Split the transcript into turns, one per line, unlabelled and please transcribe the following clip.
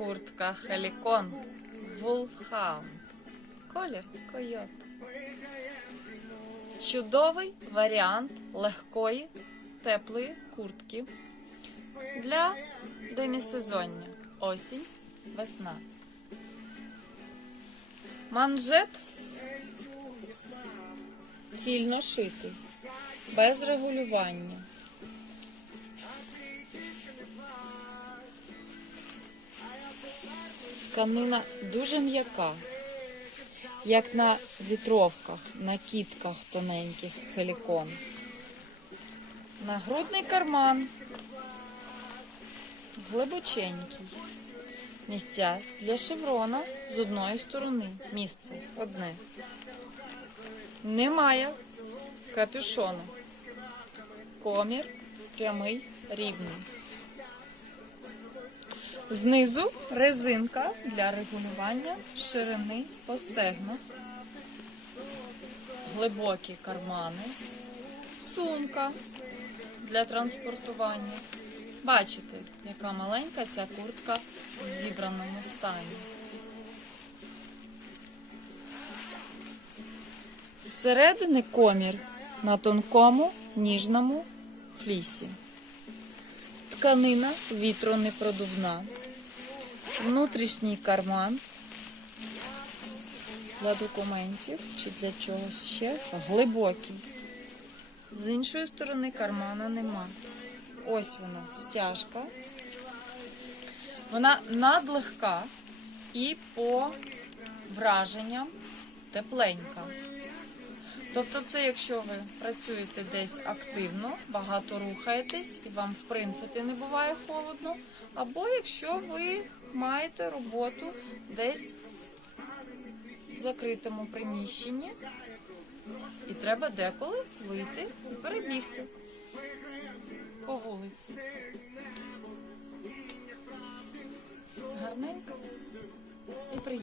Куртка Хелікон Вулфхаунд. Колір койот. Чудовий варіант легкої, теплої куртки для демісезоння. Осінь, весна. Манжет цільно шитий, без регулювання. Тканина дуже м'яка, як на вітровках, на кітках тоненьких хелікон. Нагрудний карман глибоченький. Місця для шеврона з одної сторони. Місце одне. Немає капюшону. Комір прямий, рівний. Знизу резинка для регулювання ширини по. Глибокі кармани. Сумка для транспортування. Бачите, яка маленька ця куртка в зібраному стані. Зсередини комір на тонкому ніжному флісі. Тканина вітронепродувна. Внутрішній карман для документів чи для чогось ще глибокий. З іншої сторони кармана нема. Ось вона, стяжка. Вона надлегка і по враженням тепленька. Тобто, це якщо ви працюєте десь активно, багато рухаєтесь і вам в принципі не буває холодно, або якщо ви маєте роботу десь в закритому приміщенні, і треба деколи вийти і перебігти по вулиці. Гарненько і приємно.